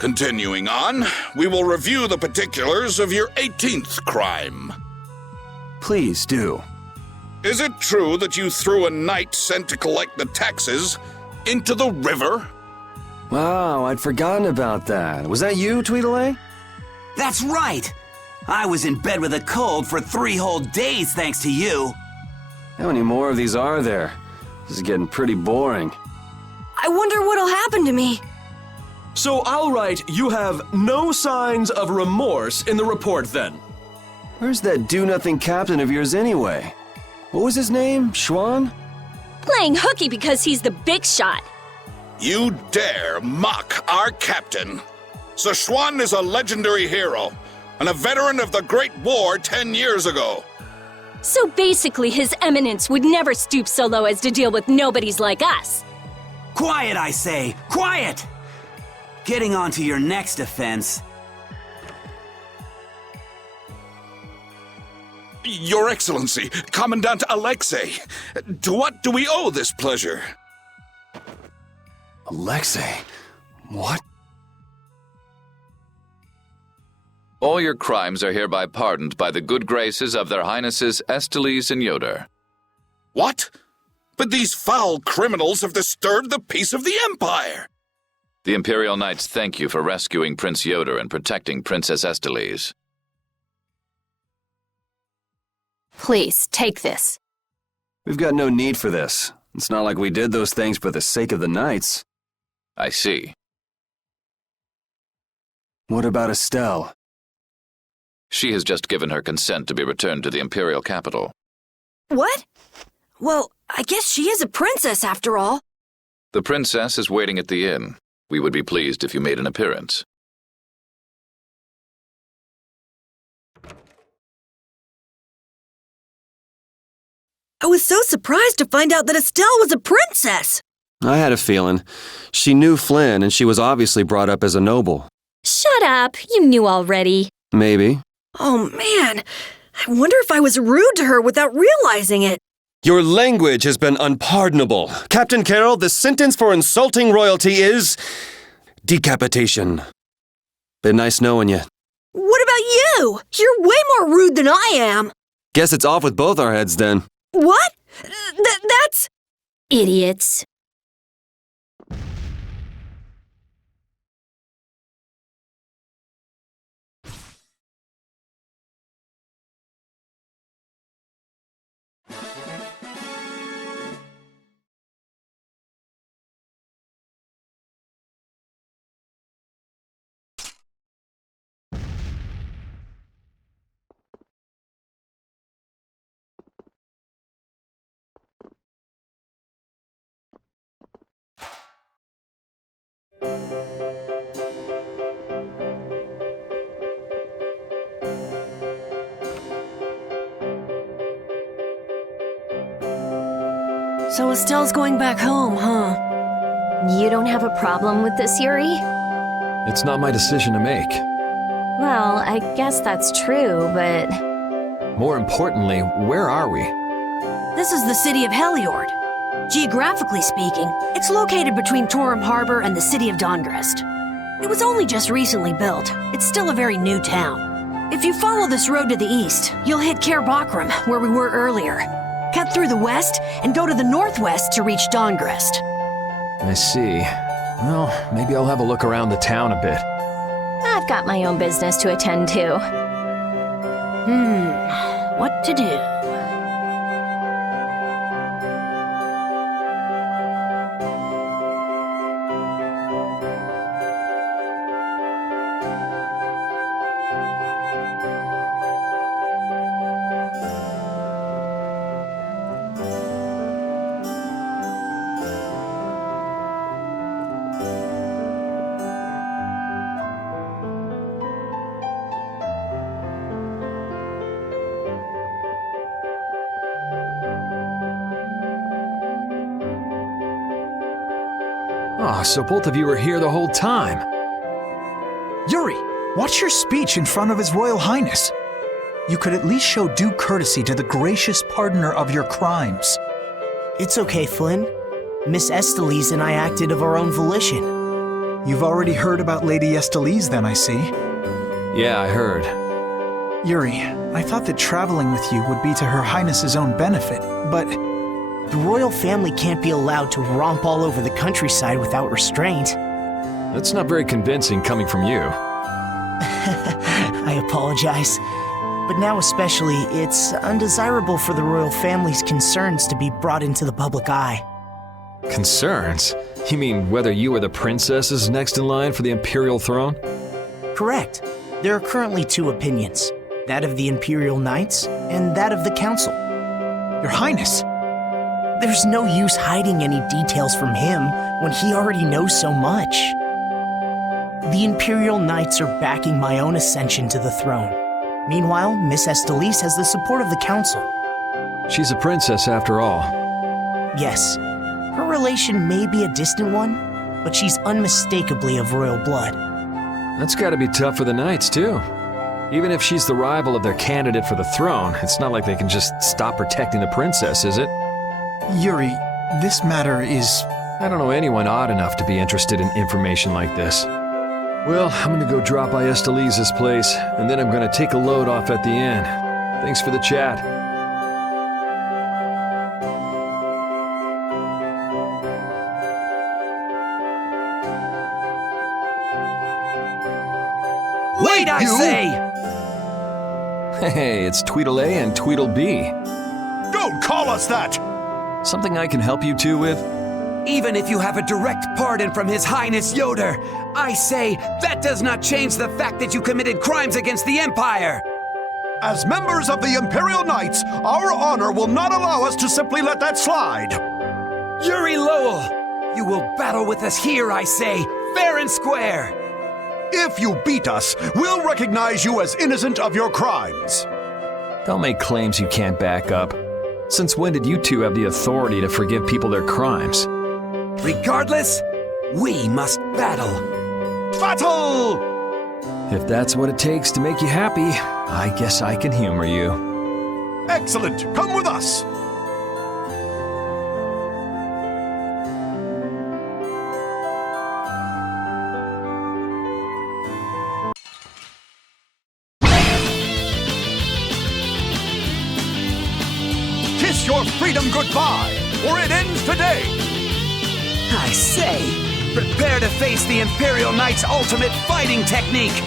Continuing on, we will review the particulars of your 18th crime. Please do. Is it true that you threw a knight sent to collect the taxes into the river? Wow, I'd forgotten about that. Was that you, Tweedledee? That's right! I was in bed with a cold for 3 whole days thanks to you. How many more of these are there? This is getting pretty boring. I wonder what'll happen to me. So I'll write, you have no signs of remorse in the report then. Where's that do-nothing captain of yours anyway? What was his name? Schwan? Playing hooky because he's the big shot. You dare mock our captain? Sir Schwan is a legendary hero and a veteran of the Great War 10 years ago. So basically, His Eminence would never stoop so low as to deal with nobodies like us. Quiet, I say! Quiet! Getting on to your next offense. Your Excellency, Commandant Alexei, to what do we owe this pleasure? Alexei? What? All your crimes are hereby pardoned by the good graces of their Highnesses Esteles and Yoder. What? But these foul criminals have disturbed the peace of the Empire! The Imperial Knights thank you for rescuing Prince Yoder and protecting Princess Esteles. Please, take this. We've got no need for this. It's not like we did those things for the sake of the knights. I see. What about Estelle? She has just given her consent to be returned to the Imperial capital. What? Well, I guess she is a princess after all. The princess is waiting at the inn. We would be pleased if you made an appearance. I was so surprised to find out that Estelle was a princess. I had a feeling. She knew Flynn, and she was obviously brought up as a noble. Shut up, you knew already. Maybe. Oh man, I wonder if I was rude to her without realizing it. Your language has been unpardonable. Captain Carroll, the sentence for insulting royalty is decapitation. Been nice knowing you. What about you? You're way more rude than I am. Guess it's off with both our heads then. What? That's... Idiots. So Estelle's going back home, huh? You don't have a problem with this, Yuri? It's not my decision to make. Well, I guess that's true, but... More importantly, where are we? This is the city of Heliord. Geographically speaking, it's located between Torum Harbor and the city of Dongrest. It was only just recently built. It's still a very new town. If you follow this road to the east, you'll hit Cair Bakram, where we were earlier. Cut through the west and go to the northwest to reach Dongrest. I see. Well, maybe I'll have a look around the town a bit. I've got my own business to attend to. What to do? Ah, so both of you were here the whole time. Yuri, watch your speech in front of His Royal Highness. You could at least show due courtesy to the gracious pardoner of your crimes. It's okay, Flynn. Miss Esteles and I acted of our own volition. You've already heard about Lady Estelize then, I see. Yeah, I heard. Yuri, I thought that traveling with you would be to Her Highness's own benefit, but The royal family can't be allowed to romp all over the countryside without restraint. That's not very convincing coming from you. I apologize. But now especially, it's undesirable for the royal family's concerns to be brought into the public eye. Concerns? You mean whether you or the princess is next in line for the imperial throne? Correct. There are currently two opinions, that of the Imperial Knights and that of the Council. Your Highness! There's no use hiding any details from him when he already knows so much. The Imperial Knights are backing my own ascension to the throne. Meanwhile, Miss Estelize has the support of the Council. She's a princess after all. Yes, her relation may be a distant one, but she's unmistakably of royal blood. That's gotta be tough for the knights, too. Even if she's the rival of their candidate for the throne, it's not like they can just stop protecting the princess, is it? Yuri, this matter is... I don't know anyone odd enough to be interested in information like this. Well, I'm gonna go drop by Estelize's place, and then I'm gonna take a load off at the inn. Thanks for the chat. Wait, I say! Hey, it's Tweedle-A and Tweedle-B. Don't call us that! Something I can help you two with? Even if you have a direct pardon from His Highness Yoder, I say that does not change the fact that you committed crimes against the Empire! As members of the Imperial Knights, our honor will not allow us to simply let that slide. Yuri Lowell! You will battle with us here, I say, fair and square! If you beat us, we'll recognize you as innocent of your crimes. Don't make claims you can't back up. Since when did you two have the authority to forgive people their crimes? Regardless, we must battle. Battle! If that's what it takes to make you happy, I guess I can humor you. Excellent. Come with us. Kiss your freedom goodbye, or it ends today. I say, prepare to face the Imperial Knight's ultimate fighting technique,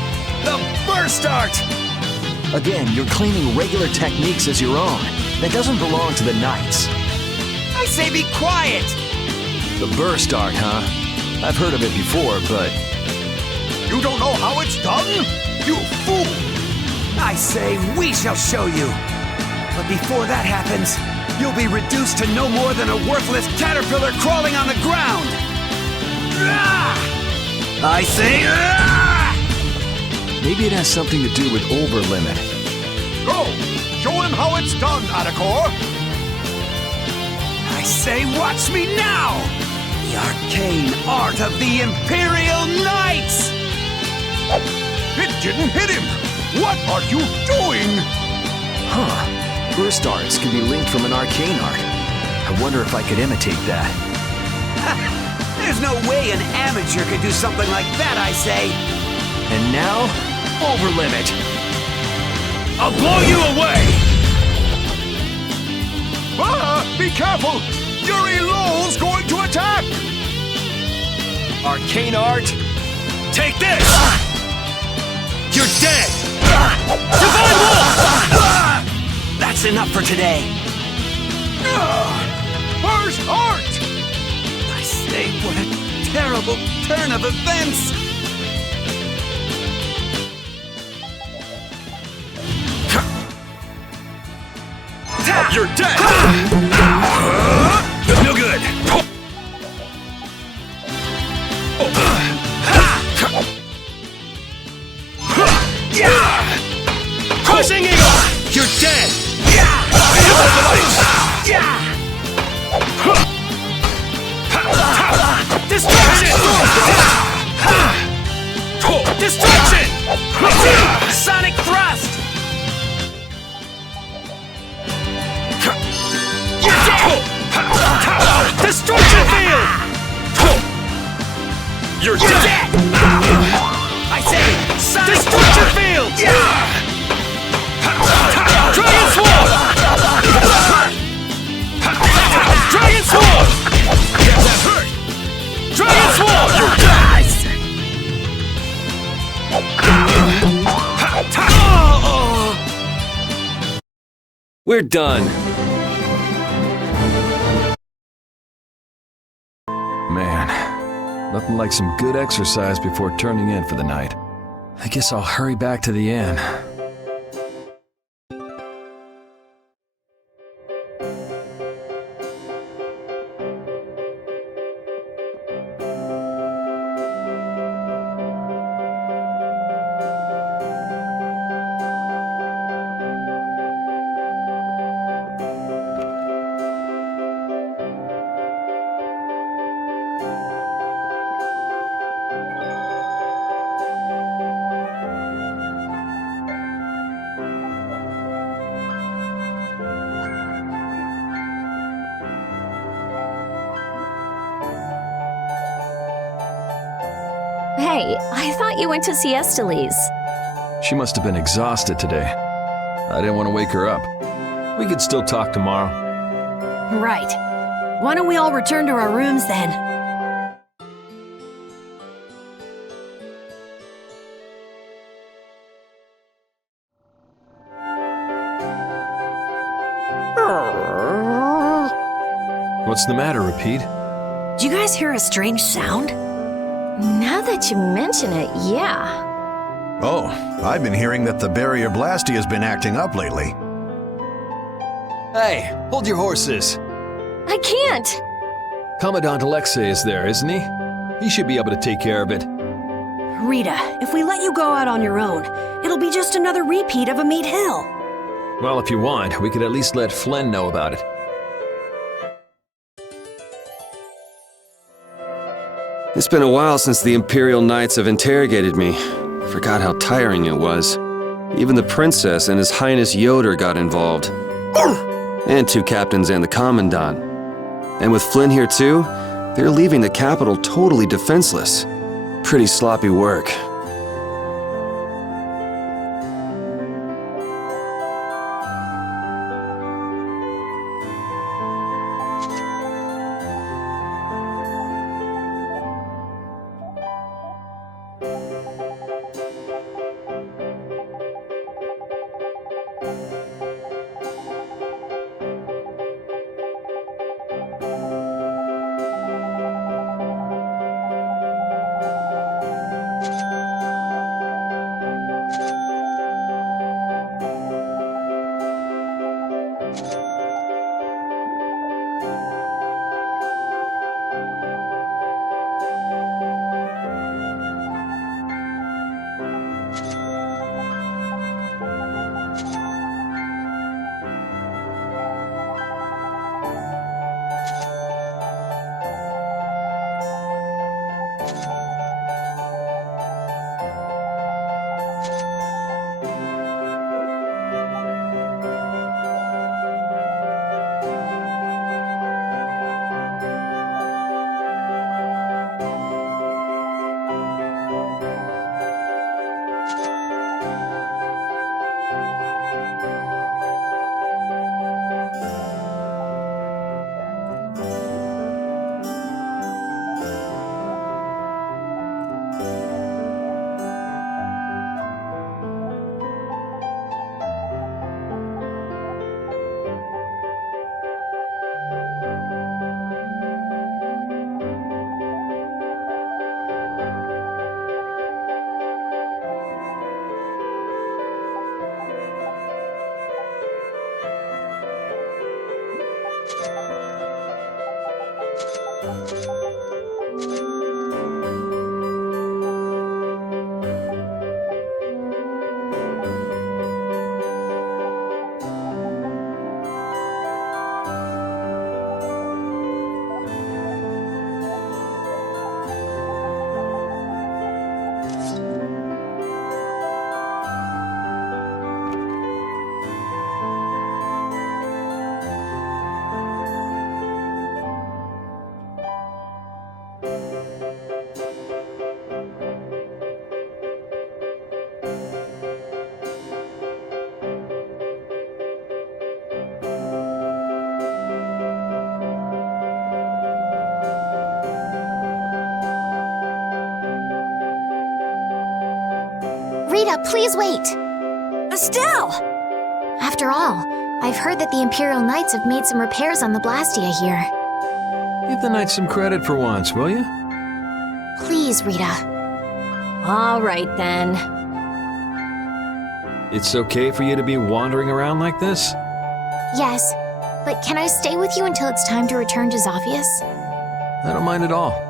the Burst Art! Again, you're claiming regular techniques as your own. That doesn't belong to the Knights. I say be quiet! The Burst Art, huh? I've heard of it before, but... You don't know how it's done? You fool! I say we shall show you. But before that happens, you'll be reduced to no more than a worthless caterpillar crawling on the ground! I say... Maybe it has something to do with Overlimit. Go! Show him how it's done, Adakor! I say watch me now! The arcane art of the Imperial Knights! It didn't hit him! What are you doing? Huh. Burst arts can be linked from an arcane art. I wonder if I could imitate that. There's no way an amateur could do something like that, I say. And now, Overlimit. I'll blow you away! Ah! Be careful! Yuri Lowell's going to attack! Arcane art? Take this! You're dead! Divine Wolf! That's enough for today. Burst art! I say, what a terrible turn of events! You're dead! No good! Crushing Eagle! You're dead! Destruction! Destruction! Sonic Thrust! Destruction Field! You're dead! I say, destruction field! Dragon Sword! Dragon Sword! That hurt! Dragon Sword! You're dead! We're done. Man, nothing like some good exercise before turning in for the night. I guess I'll hurry back to the inn. Hey, I thought you went to see Esteliz. She must have been exhausted today. I didn't want to wake her up. We could still talk tomorrow. Right. Why don't we all return to our rooms then? What's the matter, Repeat? Did you guys hear a strange sound? Now that you mention it, yeah. Oh, I've been hearing that the barrier blasty has been acting up lately. Hey, hold your horses. I can't! Commandant Alexei is there, isn't he? He should be able to take care of it. Rita, if we let you go out on your own, it'll be just another repeat of a Meat Hill. Well, if you want, we could at least let Flynn know about it. It's been a while since the Imperial Knights have interrogated me. Forgot how tiring it was. Even the princess and His Highness Yoder got involved. And two captains and the commandant. And with Flynn here too, they're leaving the capital totally defenseless. Pretty sloppy work. Rita, please wait! Estelle! After all, I've heard that the Imperial Knights have made some repairs on the Blastia here. Give the Knights some credit for once, will you? Please, Rita. All right, then. It's okay for you to be wandering around like this? Yes, but can I stay with you until it's time to return to Zophius? I don't mind at all.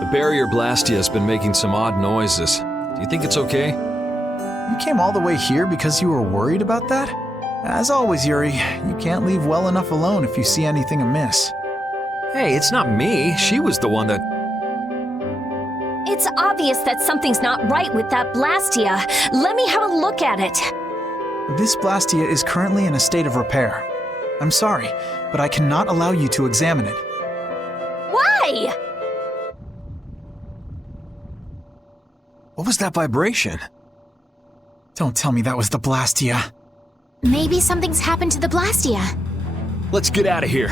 The barrier Blastia has been making some odd noises. Do you think it's okay? You came all the way here because you were worried about that? As always, Yuri, you can't leave well enough alone if you see anything amiss. Hey, it's not me. She was the one that... It's obvious that something's not right with that Blastia. Let me have a look at it. This Blastia is currently in a state of repair. I'm sorry, but I cannot allow you to examine it. Why? What was that vibration? Don't tell me that was the Blastia. Maybe something's happened to the Blastia. Let's get out of here.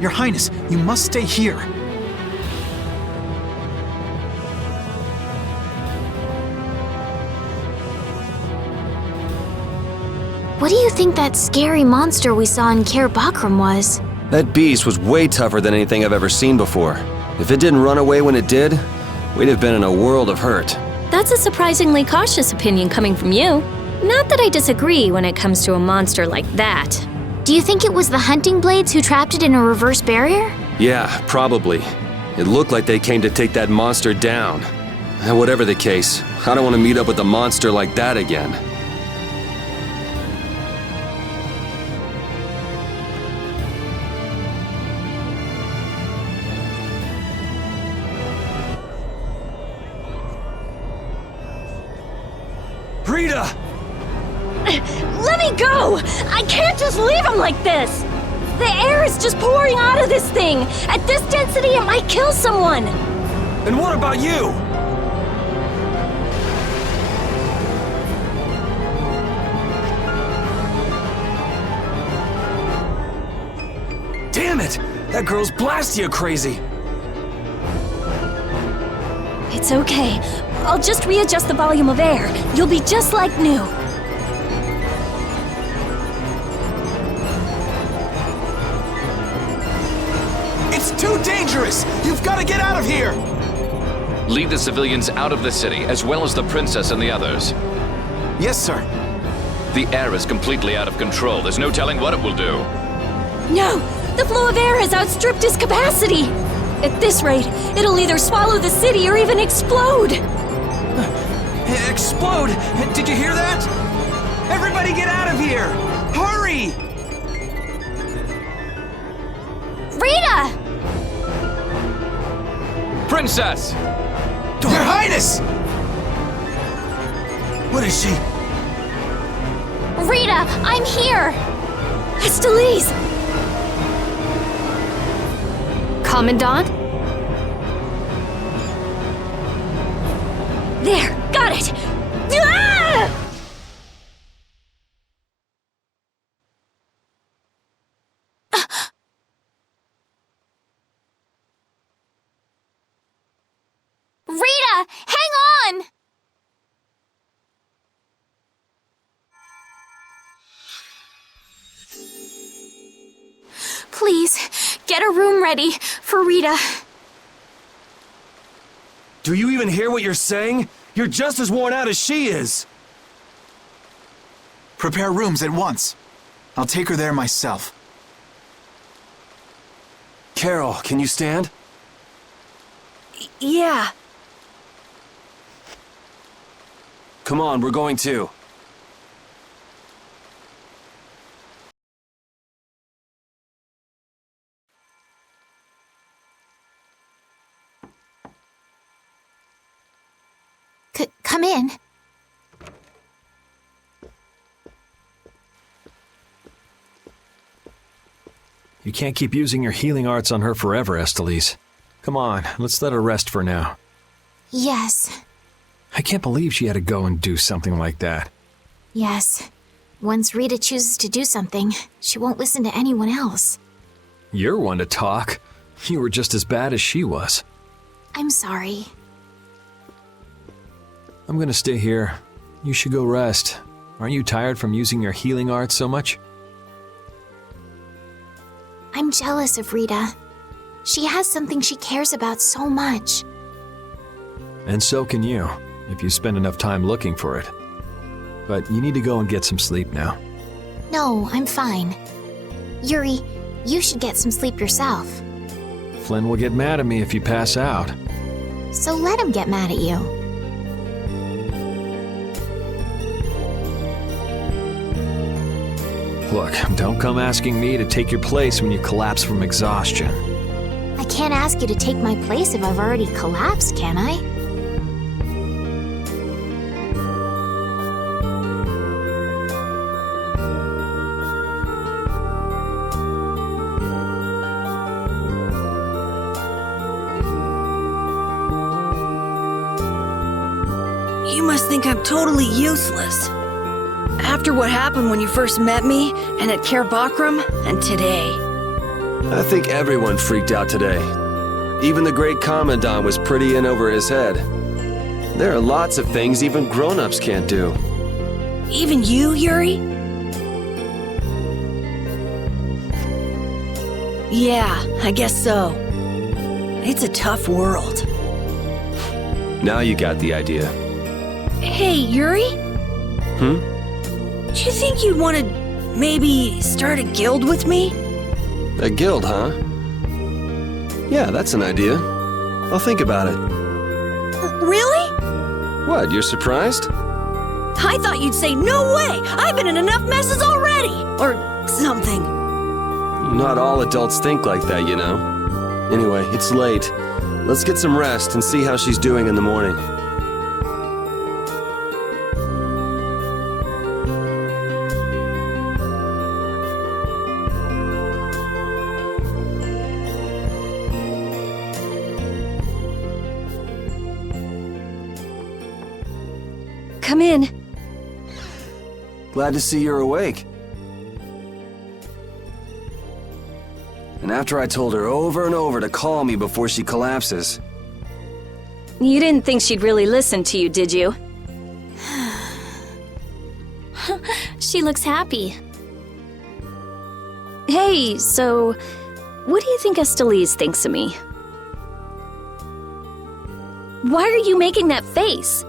Your Highness, you must stay here. What do you think that scary monster we saw in Kaer Bakram was? That beast was way tougher than anything I've ever seen before. If it didn't run away when it did, we'd have been in a world of hurt. That's a surprisingly cautious opinion coming from you. Not that I disagree when it comes to a monster like that. Do you think it was the hunting blades who trapped it in a reverse barrier? Yeah, probably. It looked like they came to take that monster down. And whatever the case, I don't want to meet up with a monster like that again. Rita! Let me go! I can't just leave him like this! The air is just pouring out of this thing! At this density, it might kill someone! And what about you? Damn it! That girl's Blastia crazy! It's okay. I'll just readjust the volume of air. You'll be just like new. It's too dangerous! You've got to get out of here! Lead the civilians out of the city, as well as the princess and the others. Yes, sir. The air is completely out of control. There's no telling what it will do. No! The flow of air has outstripped its capacity! At this rate, it'll either swallow the city or even explode! Explode! Did you hear that? Everybody get out of here! Hurry! Rita! Princess! Your Highness! What is she? Rita, I'm here! Estelize! Commandant? There! Got it! Ah! Rita, hang on! Please, get a room ready for Rita. Do you even hear what you're saying? You're just as worn out as she is! Prepare rooms at once. I'll take her there myself. Carol, can you stand? Yeah. Come on, we're going too. Come in. You can't keep using your healing arts on her forever, Estelise. Come on, let's let her rest for now. Yes. I can't believe she had to go and do something like that. Yes. Once Rita chooses to do something, she won't listen to anyone else. You're one to talk. You were just as bad as she was. I'm sorry. I'm gonna stay here. You should go rest. Aren't you tired from using your healing arts so much? I'm jealous of Rita. She has something she cares about so much. And so can you, if you spend enough time looking for it. But you need to go and get some sleep now. No, I'm fine. Yuri, you should get some sleep yourself. Flynn will get mad at me if you pass out. So let him get mad at you. Look, don't come asking me to take your place when you collapse from exhaustion. I can't ask you to take my place if I've already collapsed, can I? You must think I'm totally useless. After what happened when you first met me, and at Care Bakram, and today. I think everyone freaked out today. Even the great Commandant was pretty in over his head. There are lots of things even grown-ups can't do. Even you, Yuri? Yeah, I guess so. It's a tough world. Now you got the idea. Hey, Yuri? Hmm? Do you think you'd want to maybe start a guild with me? A guild, huh? Yeah, that's an idea. I'll think about it. Really? What, you're surprised? I thought you'd say, no way! I've been in enough messes already! Or something. Not all adults think like that, you know. Anyway, it's late. Let's get some rest and see how she's doing in the morning. Come in. Glad to see you're awake. And after I told her over and over to call me before she collapses. You didn't think she'd really listen to you, did you? She looks happy. Hey, so what do you think Estelise thinks of me? Why are you making that face?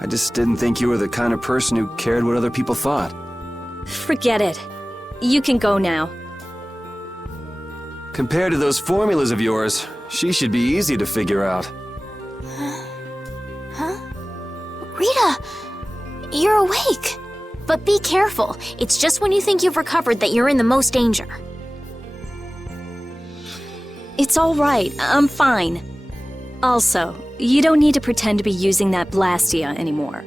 I just didn't think you were the kind of person who cared what other people thought. Forget it. You can go now. Compared to those formulas of yours, she should be easy to figure out. Huh? Rita! You're awake! But be careful. It's just when you think you've recovered that you're in the most danger. It's all right. I'm fine. Also, you don't need to pretend to be using that Blastia anymore.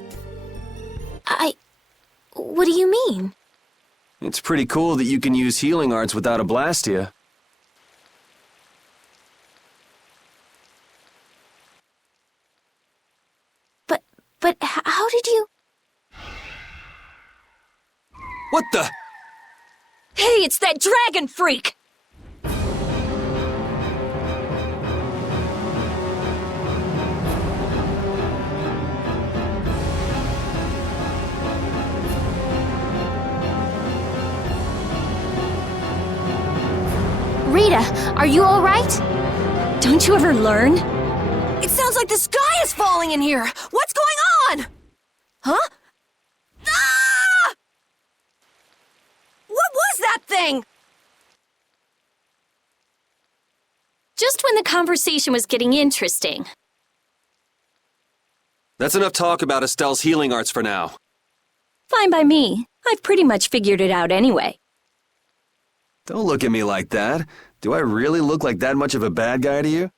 What do you mean? It's pretty cool that you can use healing arts without a Blastia. But how did you... What the? Hey, it's that dragon freak! Rita, are you all right? Don't you ever learn? It sounds like the sky is falling in here! What's going on? Huh? Ah! What was that thing? Just when the conversation was getting interesting. That's enough talk about Estelle's healing arts for now. Fine by me. I've pretty much figured it out anyway. Don't look at me like that. Do I really look like that much of a bad guy to you?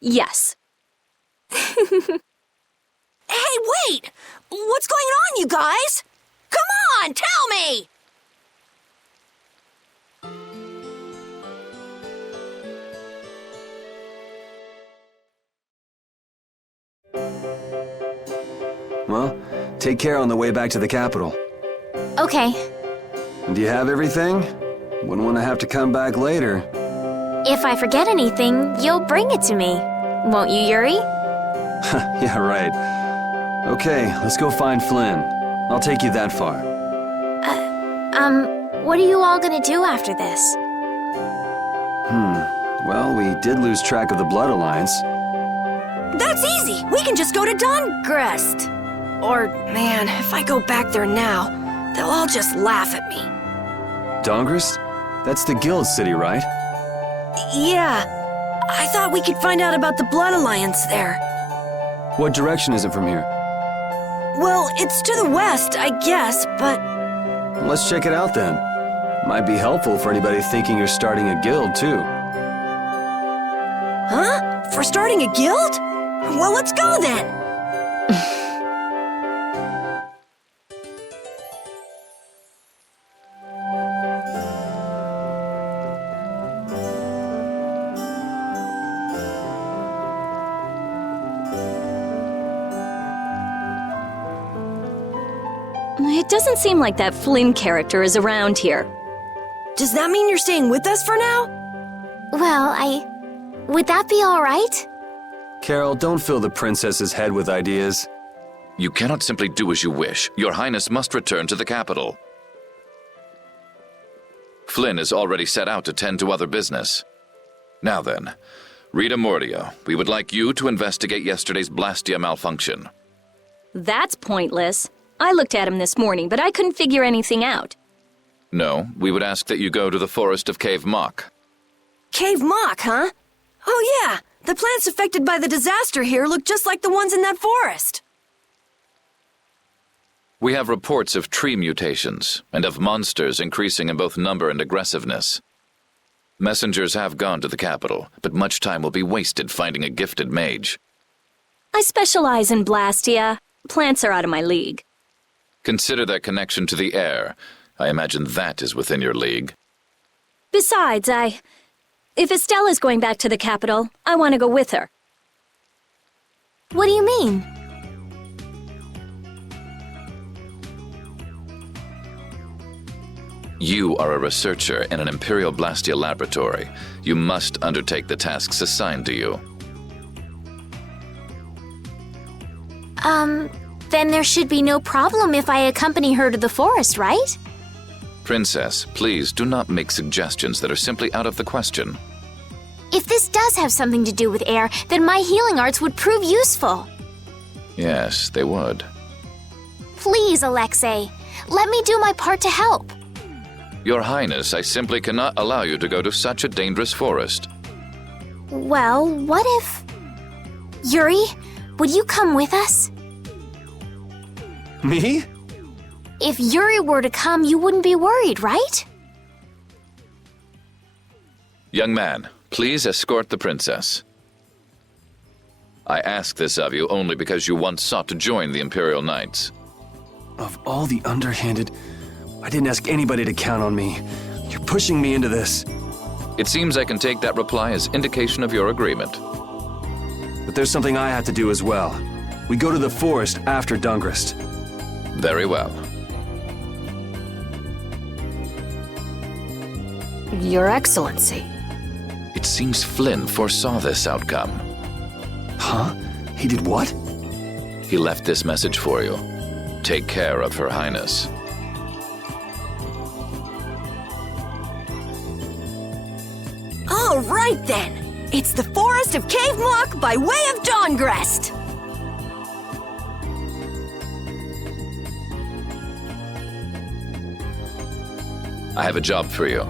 Yes. Hey, wait! What's going on, you guys? Come on, tell me! Take care on the way back to the capital. Okay. Do you have everything? Wouldn't want to have to come back later. If I forget anything, you'll bring it to me. Won't you, Yuri? Yeah, right. Okay, let's go find Flynn. I'll take you that far. What are you all gonna do after this? Well, we did lose track of the Blood Alliance. That's easy. We can just go to Dongrest. Or, man, if I go back there now, they'll all just laugh at me. Dongrest? That's the guild city, right? Yeah. I thought we could find out about the Blood Alliance there. What direction is it from here? Well, it's to the west, I guess, but... Let's check it out then. Might be helpful for anybody thinking you're starting a guild, too. Huh? For starting a guild? Well, let's go then! It doesn't seem like that Flynn character is around here. Does that mean you're staying with us for now? Well, would that be all right? Carol, don't fill the princess's head with ideas. You cannot simply do as you wish. Your Highness must return to the capital. Flynn is already set out to tend to other business. Now then, Rita Mordia, we would like you to investigate yesterday's Blastia malfunction. That's pointless. I looked at him this morning, but I couldn't figure anything out. No, we would ask that you go to the forest of Cave Mock. Cave Mock, huh? Oh yeah, the plants affected by the disaster here look just like the ones in that forest. We have reports of tree mutations and of monsters increasing in both number and aggressiveness. Messengers have gone to the capital, but much time will be wasted finding a gifted mage. I specialize in Blastia. Plants are out of my league. Consider their connection to the air. I imagine that is within your league. Besides, if Estella's going back to the capital, I want to go with her. What do you mean? You are a researcher in an Imperial Blastia laboratory. You must undertake the tasks assigned to you. Then there should be no problem if I accompany her to the forest, right? Princess, please do not make suggestions that are simply out of the question. If this does have something to do with air, then my healing arts would prove useful. Yes, they would. Please, Alexei, let me do my part to help. Your Highness, I simply cannot allow you to go to such a dangerous forest. Well, what if... Yuri, would you come with us? Me? If Yuri were to come, you wouldn't be worried, right? Young man, please escort the princess. I ask this of you only because you once sought to join the Imperial Knights. Of all the underhanded, I didn't ask anybody to count on me. You're pushing me into this. It seems I can take that reply as indication of your agreement. But there's something I have to do as well. We go to the forest after Dongrest. Very well. Your Excellency. It seems Flynn foresaw this outcome. Huh? He did what? He left this message for you. Take care of Her Highness. All right then. It's the forest of Cave Mock by way of Dongrest. I have a job for you.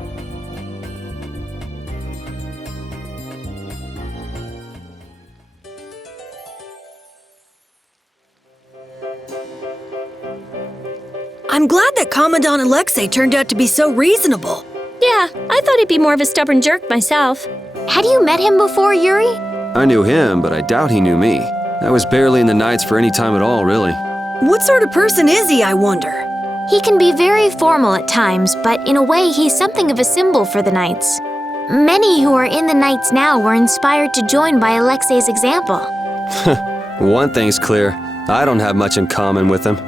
I'm glad that Commandant Alexei turned out to be so reasonable. Yeah, I thought he'd be more of a stubborn jerk myself. Had you met him before, Yuri? I knew him, but I doubt he knew me. I was barely in the Knights for any time at all, really. What sort of person is he, I wonder? He can be very formal at times, but in a way he's something of a symbol for the Knights. Many who are in the Knights now were inspired to join by Alexei's example. One thing's clear. I don't have much in common with him.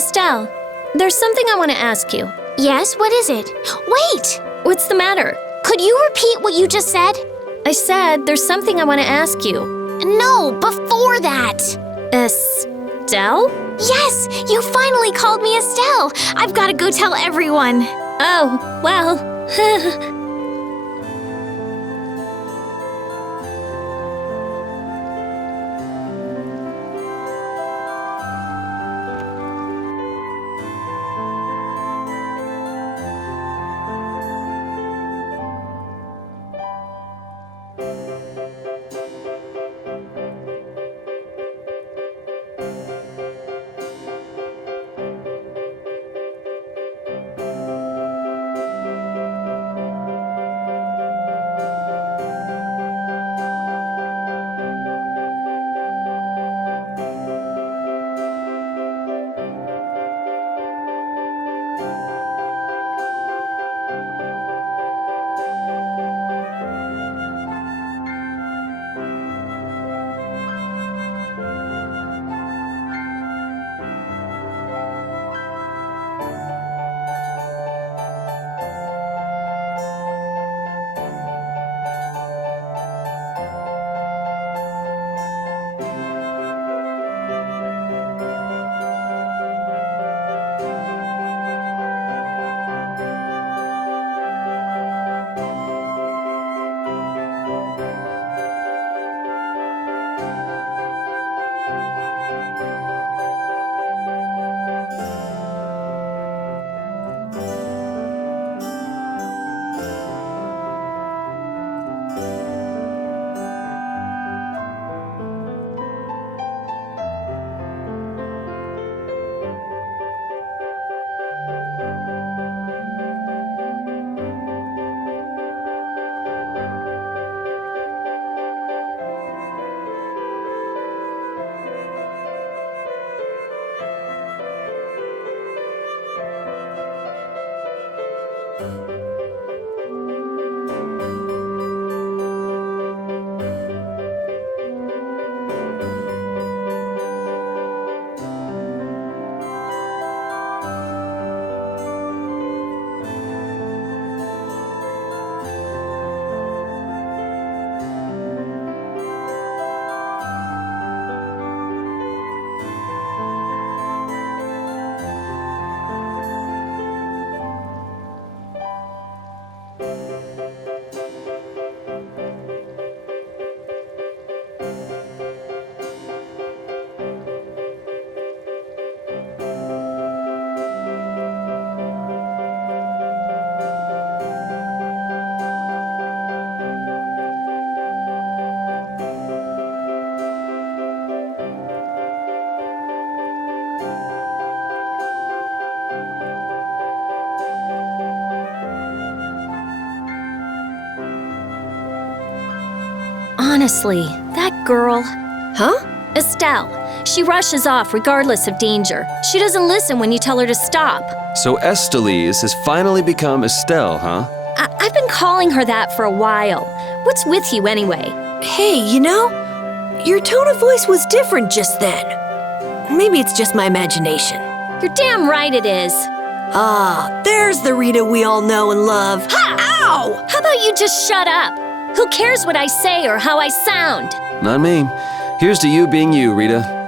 Estelle, there's something I want to ask you. Yes, what is it? Wait! What's the matter? Could you repeat what you just said? I said there's something I want to ask you. No, before that. Estelle? Yes, you finally called me Estelle. I've got to go tell everyone. Oh, well. Honestly, that girl... Huh? Estelle. She rushes off regardless of danger. She doesn't listen when you tell her to stop. So Estelise has finally become Estelle, huh? I've been calling her that for a while. What's with you anyway? Hey, you know, your tone of voice was different just then. Maybe it's just my imagination. You're damn right it is. Ah, there's the Rita we all know and love. Ha! Ow! How about you just shut up? Who cares what I say or how I sound? Not me. Here's to you being you, Rita.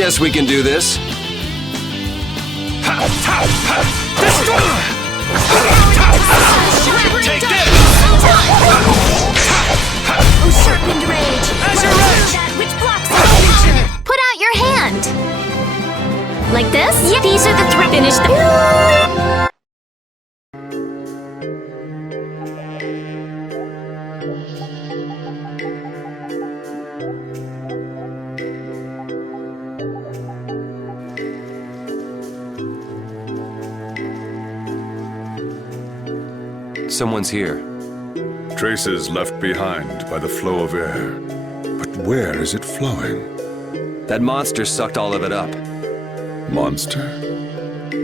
Guess we can do this. Take this! Oh, sharpened rage! Azure Edge! That which blocks our future! Put out your hand. Like this? Yep. These are the finish the... Someone's here. Traces left behind by the flow of air. But where is it flowing? That monster sucked all of it up. Monster?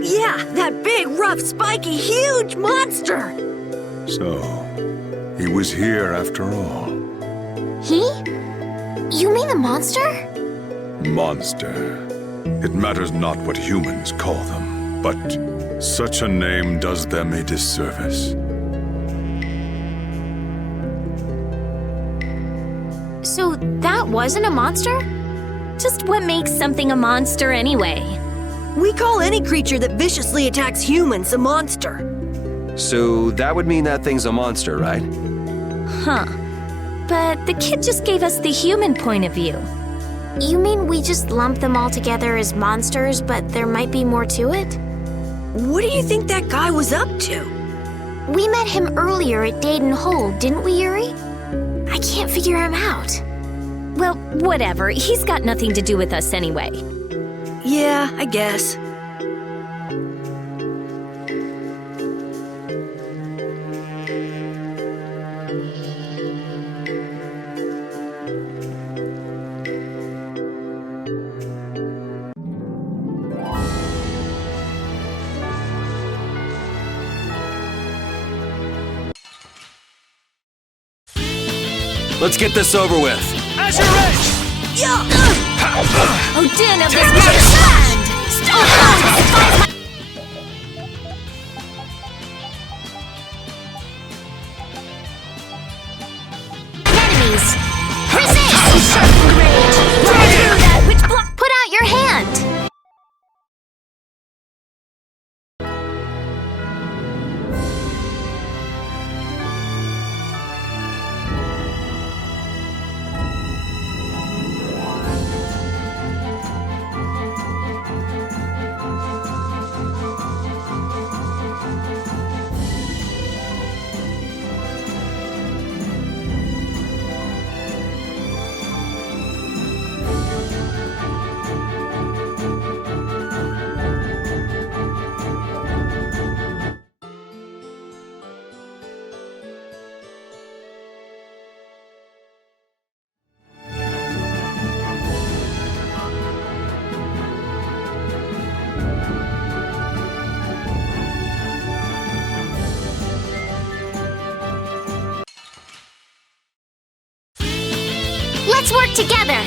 Yeah, that big, rough, spiky, huge monster! So, he was here after all. He? You mean the monster? Monster. It matters not what humans call them, but such a name does them a disservice. So that wasn't a monster? Just what makes something a monster anyway? We call any creature that viciously attacks humans a monster. So that would mean that thing's a monster, right? Huh. But the kid just gave us the human point of view. You mean we just lump them all together as monsters, but there might be more to it? What do you think that guy was up to? We met him earlier at Dayton Hole, didn't we, Yuri? I can't figure him out. Well, whatever. He's got nothing to do with us anyway. Yeah, I guess. Let's get this over with. Azure Edge! Oh, din of this magic land! Enemies! Resist! Sharpened rage! That which block... Put out your hand! Let's work together!